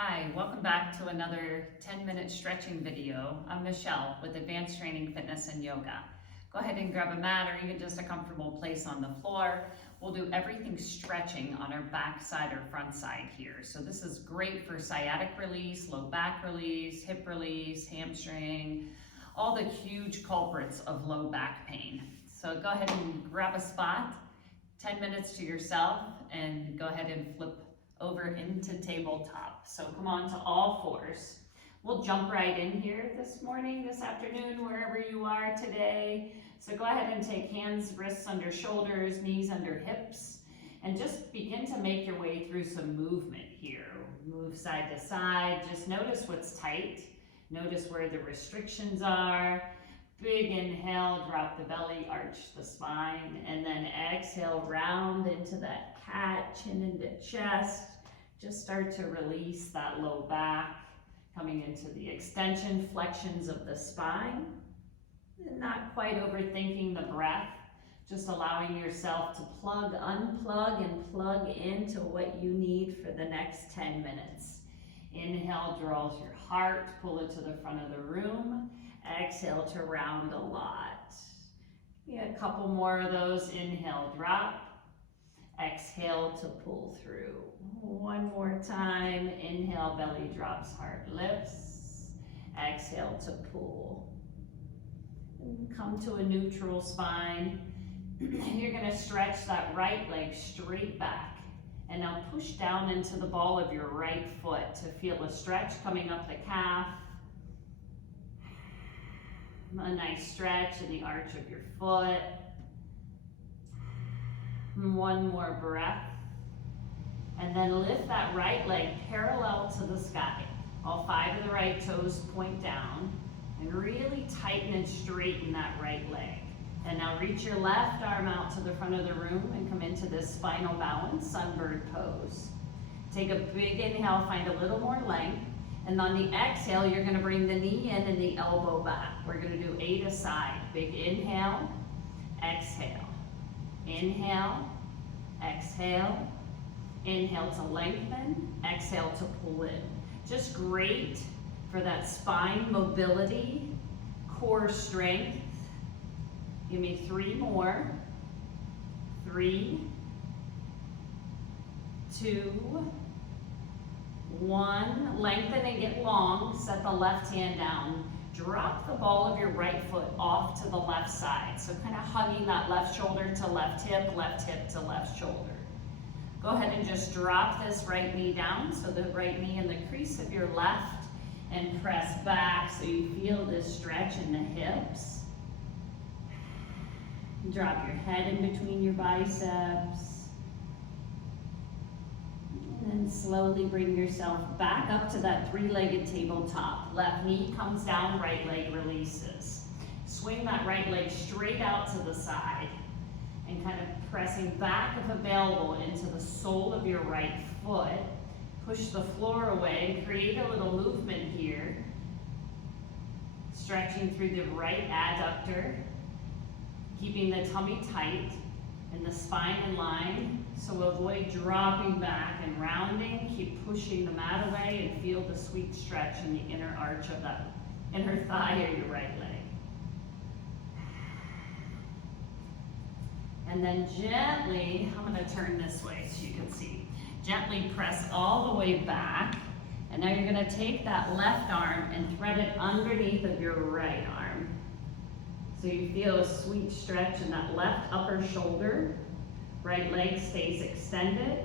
Hi, welcome back to another 10-minute stretching video. I'm Michelle with Advanced Training Fitness and Yoga. Go ahead and grab a mat or even just a comfortable place on the floor. We'll do everything stretching on our back side or front side here. So this is great for sciatic release, low back release, hip release, hamstring, all the huge culprits of low back pain. So go ahead and grab a spot, 10 minutes to yourself, and go ahead and flip over into tabletop. So come on to all fours. We'll jump right in here this morning, this afternoon, wherever you are today. So go ahead and take hands, wrists under shoulders, knees under hips, and just begin to make your way through some movement here. Move side to side, just notice what's tight. Notice where the restrictions are. Big inhale, drop the belly, arch the spine, and then exhale, round into that cat, chin into chest. Just start to release that low back, coming into the extension, flexions of the spine. And not quite overthinking the breath, just allowing yourself to plug, unplug, and plug into what you need for the next 10 minutes. Inhale, draws your heart, pull it to the front of the room. Exhale to round a lot. Yeah, a couple more of those. Inhale, drop. Exhale to pull through. One more time. Inhale, belly drops, heart lifts. Exhale to pull. And come to a neutral spine. You're going to stretch that right leg straight back. And now push down into the ball of your right foot to feel a stretch coming up the calf. A nice stretch in the arch of your foot. One more breath. And then lift that right leg parallel to the sky. All 5 of the right toes point down. And really tighten and straighten that right leg. And now reach your left arm out to the front of the room and come into this spinal balance, sunbird pose. Take a big inhale, find a little more length. And on the exhale, you're going to bring the knee in and the elbow back. We're going to do 8 aside. Big inhale, exhale. Inhale, exhale. Inhale to lengthen, exhale to pull in. Just great for that spine mobility, core strength. Give me 3 more. 3, 2, 1, lengthen and get long, set the left hand down. Drop the ball of your right foot off to the left side. So kind of hugging that left shoulder to left hip to left shoulder. Go ahead and just drop this right knee down, so the right knee in the crease of your left, and press back so you feel this stretch in the hips. Drop your head in between your biceps. And slowly bring yourself back up to that 3-legged tabletop. Left knee comes down, right leg releases. Swing that right leg straight out to the side and kind of pressing back if available into the sole of your right foot. Push the floor away and create a little movement here. Stretching through the right adductor, keeping the tummy tight and the spine in line. So avoid dropping back and rounding. Keep pushing the mat away and feel the sweet stretch in the inner arch of that inner thigh or your right leg. And then gently, I'm going to turn this way so you can see. Gently press all the way back. And now you're going to take that left arm and thread it underneath of your right arm. So you feel a sweet stretch in that left upper shoulder. Right leg stays extended.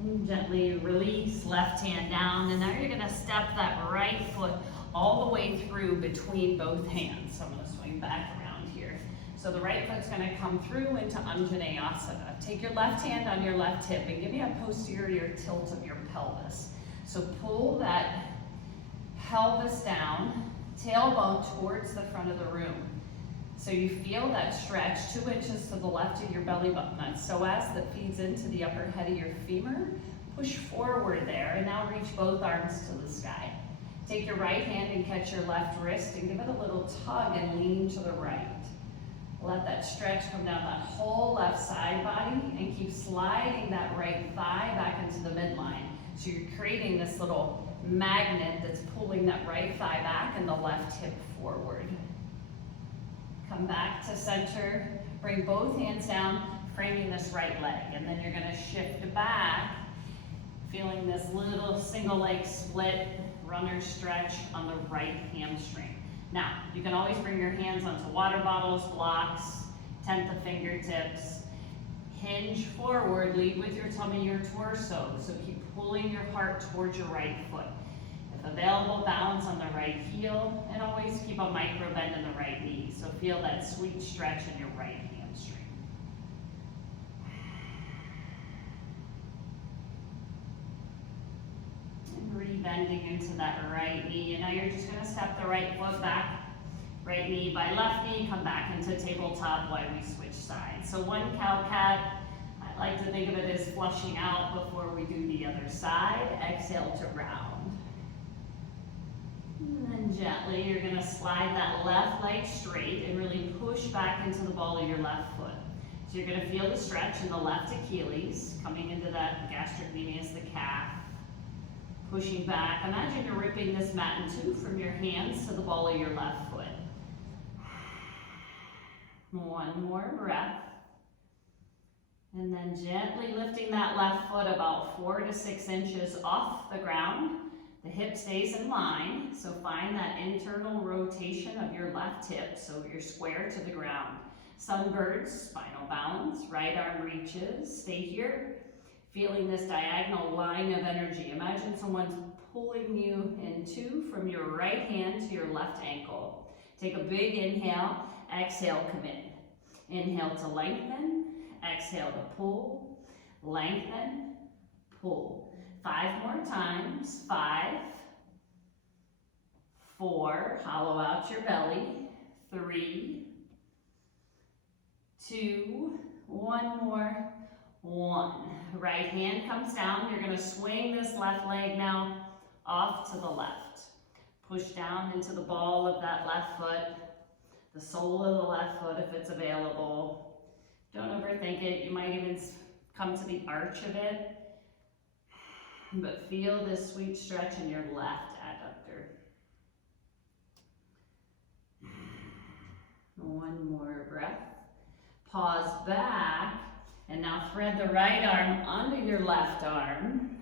And gently release, left hand down. And now you're going to step that right foot all the way through between both hands. So I'm going to swing back around here. So the right foot's going to come through into Anjaneyasana. Take your left hand on your left hip and give me a posterior tilt of your pelvis. So pull that pelvis down, tailbone towards the front of the room. So you feel that stretch 2 inches to the left of your belly button. That psoas that feeds into the upper head of your femur. Push forward there and now reach both arms to the sky. Take your right hand and catch your left wrist and give it a little tug and lean to the right. Let that stretch come down that whole left side body and keep sliding that right thigh back into the midline. So you're creating this little magnet that's pulling that right thigh back and the left hip forward. Come back to center, bring both hands down, framing this right leg, and then you're gonna shift back, feeling this little single leg split, runner stretch on the right hamstring. Now, you can always bring your hands onto water bottles, blocks, tent the fingertips. Hinge forward, lead with your tummy, your torso. So keep pulling your heart towards your right foot. If available, balance on the right heel, and always keep a micro bend in the right knee. So feel that sweet stretch in your right hamstring. Re-bending into that right knee, and now you're just going to step the right foot back, right knee by left knee, come back into tabletop while we switch sides. So one cow-cat, I like to think of it as flushing out before we do the other side. Exhale to round. And then gently, you're going to slide that left leg straight and really push back into the ball of your left foot. So you're going to feel the stretch in the left Achilles, coming into that gastrocnemius, the calf. Pushing back. Imagine you're ripping this mat in two from your hands to the ball of your left foot. One more breath. And then gently lifting that left foot about 4 to 6 inches off the ground. The hip stays in line, so find that internal rotation of your left hip so you're square to the ground. Sunbirds, spinal balance, right arm reaches. Stay here. Feeling this diagonal line of energy. Imagine someone's pulling you in two from your right hand to your left ankle. Take a big inhale, exhale, come in. Inhale to lengthen, exhale to pull, lengthen, pull. 5 more times, 5, 4, hollow out your belly, 3, 2, 1 more, 1. Right hand comes down. You're going to swing this left leg now off to the left. Push down into the ball of that left foot, the sole of the left foot if it's available. Don't overthink it. You might even come to the arch of it. But feel this sweet stretch in your left adductor. 1 more breath. Pause back. And now thread the right arm under your left arm.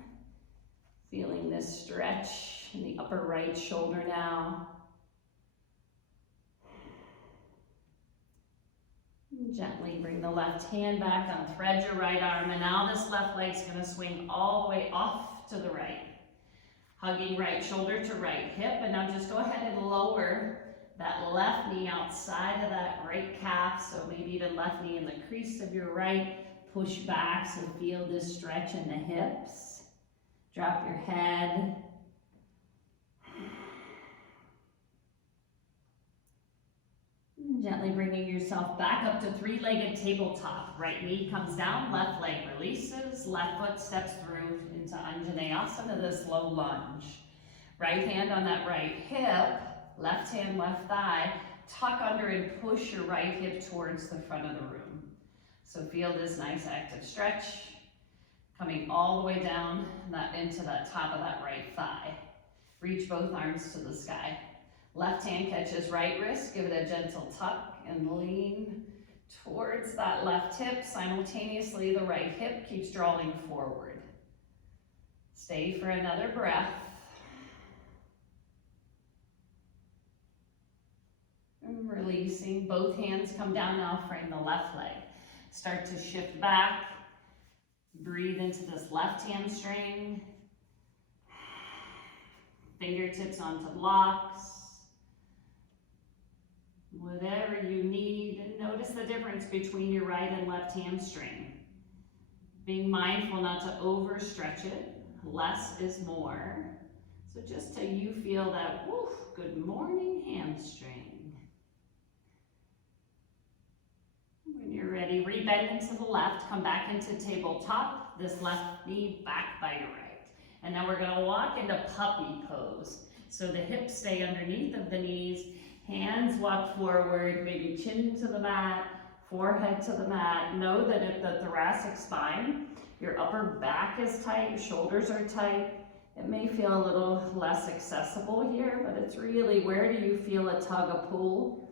Feeling this stretch in the upper right shoulder now. And gently bring the left hand back, unthread your right arm, and now this left leg's going to swing all the way off to the right. Hugging right shoulder to right hip, and now just go ahead and lower that left knee outside of that right calf, so maybe even left knee in the crease of your right. Push back, so feel this stretch in the hips. Drop your head. And gently bringing yourself back up to 3-legged tabletop. Right knee comes down, left leg releases, left foot steps through into Anjaneyasana, this low lunge. Right hand on that right hip, left hand, left thigh. Tuck under and push your right hip towards the front of the room. So feel this nice active stretch coming all the way down into that top of that right thigh. Reach both arms to the sky. Left hand catches right wrist, give it a gentle tuck and lean towards that left hip. Simultaneously, the right hip keeps drawing forward. Stay for another breath. And releasing, both hands come down now, frame the left leg. Start to shift back, breathe into this left hamstring, fingertips onto blocks, whatever you need, and notice the difference between your right and left hamstring. Being mindful not to overstretch it, less is more. So just till you feel that, woof, good morning hamstring. When you're ready, rebend into the left, come back into tabletop, this left knee back by your right. And now we're gonna walk into puppy pose. So the hips stay underneath of the knees, Hands walk forward, maybe chin to the mat, forehead to the mat. Know that at the thoracic spine, your upper back is tight, your shoulders are tight. It may feel a little less accessible here, but it's really, where do you feel a tug, a pull?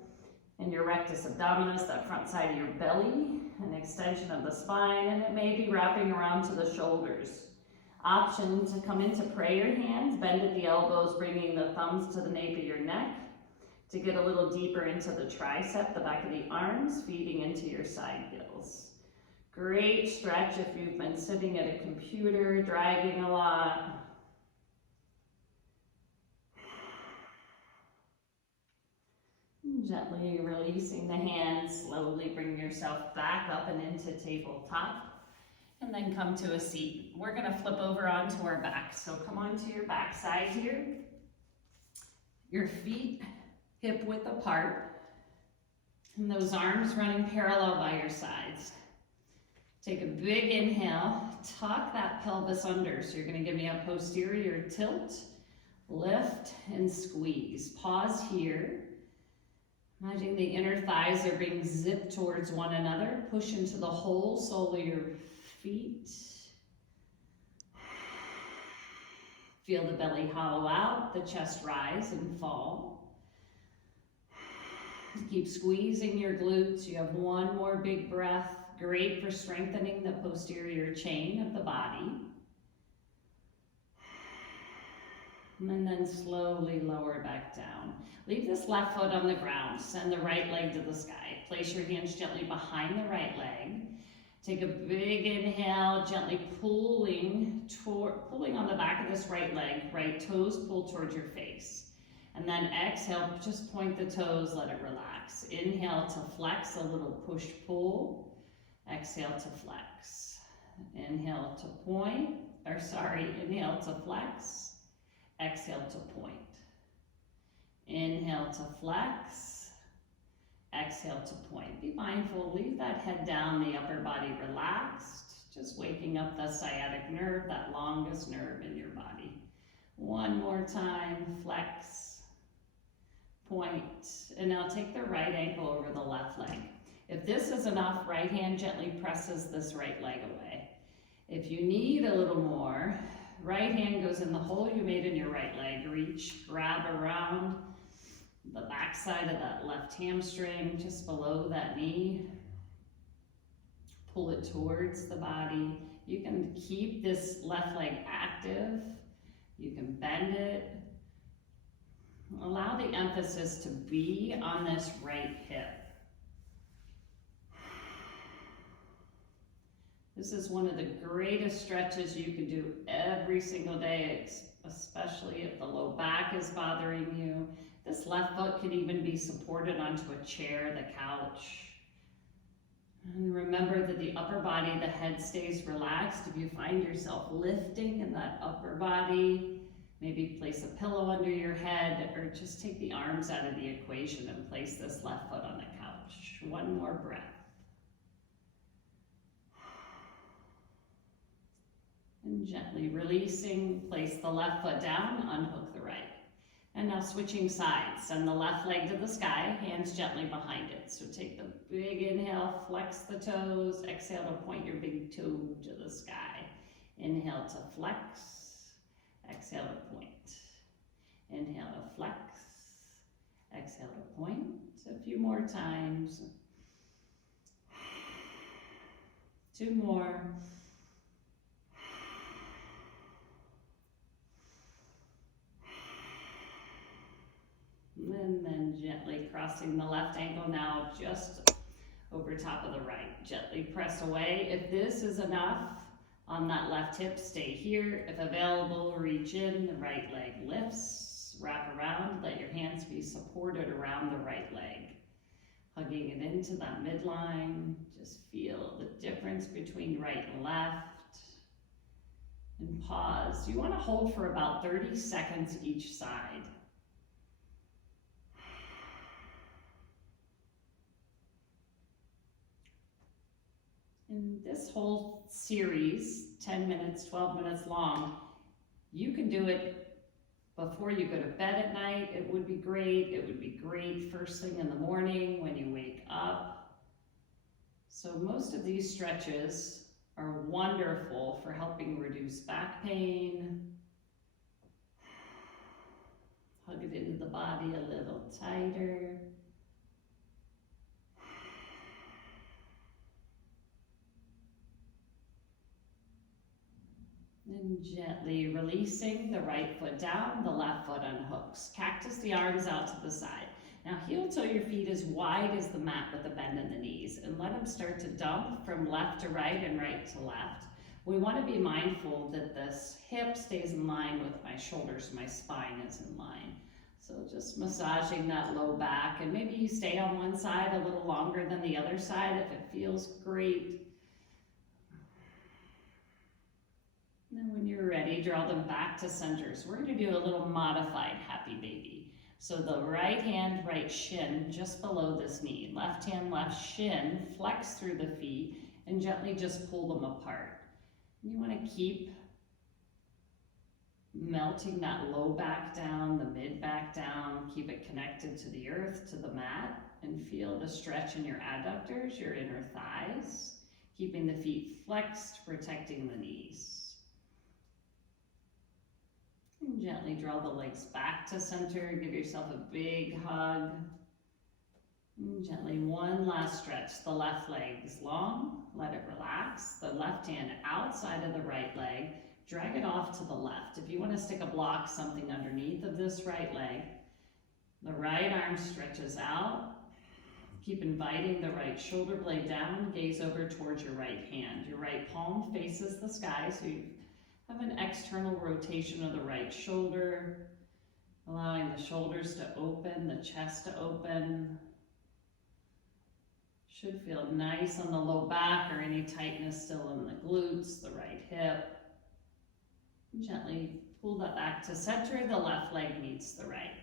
In your rectus abdominis, that front side of your belly, an extension of the spine, and it may be wrapping around to the shoulders. Option to come into prayer hands, bend at the elbows, bringing the thumbs to the nape of your neck, to get a little deeper into the tricep, the back of the arms, feeding into your side gills. Great stretch if you've been sitting at a computer, driving a lot. Gently releasing the hands, slowly bring yourself back up and into tabletop, and then come to a seat. We're gonna flip over onto our back. So come onto your back side here. Your feet hip width apart, and those arms running parallel by your sides. Take a big inhale, tuck that pelvis under. So you're gonna give me a posterior tilt, lift and squeeze. Pause here. Imagine the inner thighs are being zipped towards one another. Push into the whole sole of your feet. Feel the belly hollow out, the chest rise and fall. Keep squeezing your glutes. You have one more big breath. Great for strengthening the posterior chain of the body. And then slowly lower back down. Leave this left foot on the ground. Send the right leg to the sky. Place your hands gently behind the right leg. Take a big inhale, gently pulling on the back of this right leg. Right toes pull towards your face. And then exhale, just point the toes, let it relax. Inhale to flex, a little push-pull. Exhale to flex. Inhale to inhale to flex. Exhale to point. Inhale to flex. Exhale to point. Be mindful, leave that head down, the upper body relaxed. Just waking up the sciatic nerve, that longest nerve in your body. One more time, flex, point. And now take the right ankle over the left leg. If this is enough, right hand gently presses this right leg away. If you need a little more, right hand goes in the hole you made in your right leg. Reach, grab around the back side of that left hamstring, just below that knee. Pull it towards the body. You can keep this left leg active. You can bend it. Allow the emphasis to be on this right hip. This is one of the greatest stretches you can do every single day, especially if the low back is bothering you. This left foot can even be supported onto a chair, the couch. And remember that the upper body, the head stays relaxed. If you find yourself lifting in that upper body, maybe place a pillow under your head, or just take the arms out of the equation and place this left foot on the couch. One more breath. And gently releasing, place the left foot down, unhook the right. And now switching sides, send the left leg to the sky, hands gently behind it. So take the big inhale, flex the toes, exhale to point your big toe to the sky. Inhale to flex, exhale to point. Inhale to flex, exhale to point. A few more times. 2 more. And then gently crossing the left ankle now just over top of the right. Gently press away. If this is enough on that left hip, stay here. If available, reach in, the right leg lifts, wrap around, let your hands be supported around the right leg. Hugging it into that midline. Just feel the difference between right and left. And pause. You want to hold for about 30 seconds each side. In this whole series, 10 minutes, 12 minutes long, you can do it before you go to bed at night, it would be great. It would be great first thing in the morning when you wake up. So most of these stretches are wonderful for helping reduce back pain. Hug it into the body a little tighter. And gently releasing the right foot down, the left foot unhooks. Cactus the arms out to the side. Now heel toe your feet as wide as the mat with a bend in the knees, and let them start to dump from left to right and right to left. We want to be mindful that this hip stays in line with my shoulders, my spine is in line. So just massaging that low back, and maybe you stay on one side a little longer than the other side if it feels great. And then when you're ready, draw them back to center. So we're going to do a little modified happy baby. So the right hand, right shin just below this knee. Left hand, left shin, flex through the feet and gently just pull them apart. And you want to keep melting that low back down, the mid back down. Keep it connected to the earth, to the mat, and feel the stretch in your adductors, your inner thighs. Keeping the feet flexed, protecting the knees. And gently draw the legs back to center. Give yourself a big hug. And gently, one last stretch. The left leg is long. Let it relax. The left hand outside of the right leg. Drag it off to the left. If you want to stick a block, something underneath of this right leg. The right arm stretches out. Keep inviting the right shoulder blade down. Gaze over towards your right hand. Your right palm faces the sky, so you have an external rotation of the right shoulder, allowing the shoulders to open, the chest to open. Should feel nice on the low back or any tightness still in the glutes, the right hip. Gently pull that back to center, the left leg meets the right.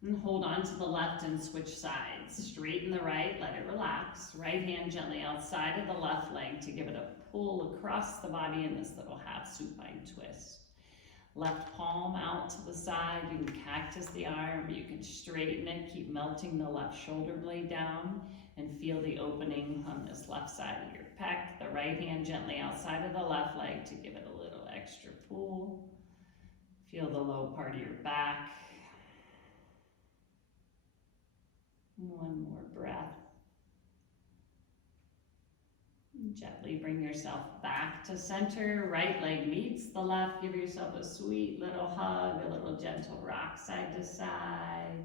And hold on to the left and switch sides. Straighten the right, let it relax. Right hand gently outside of the left leg to give it a pull across the body in this little half supine twist. Left palm out to the side. You can cactus the arm. You can straighten it. Keep melting the left shoulder blade down and feel the opening on this left side of your pec. The right hand gently outside of the left leg to give it a little extra pull. Feel the low part of your back. One more breath. Gently bring yourself back to center. Right leg meets the left. Give yourself a sweet little hug, a little gentle rock side to side.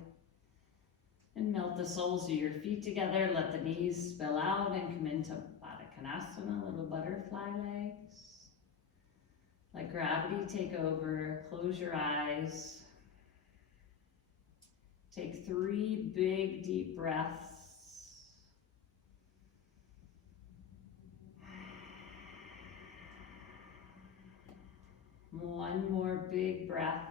And melt the soles of your feet together. Let the knees spill out and come into Baddha Konasana, little butterfly legs. Let gravity take over. Close your eyes. Take 3 big, deep breaths. One more big breath.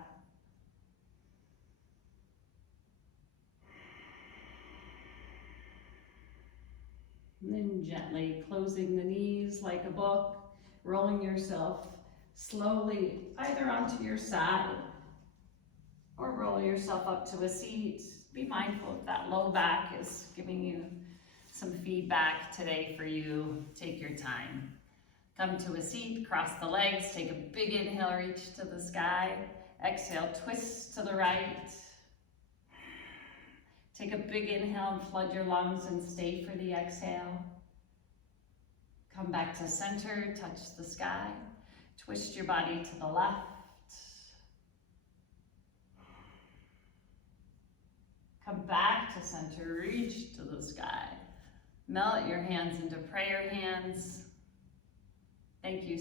And then gently closing the knees like a book, rolling yourself slowly either onto your side or roll yourself up to a seat. Be mindful if that low back is giving you some feedback today for you. Take your time. Come to a seat, cross the legs, take a big inhale, reach to the sky. Exhale, twist to the right. Take a big inhale and flood your lungs and stay for the exhale. Come back to center, touch the sky. Twist your body to the left. Come back to center, reach to the sky. Melt your hands into prayer hands. Thank you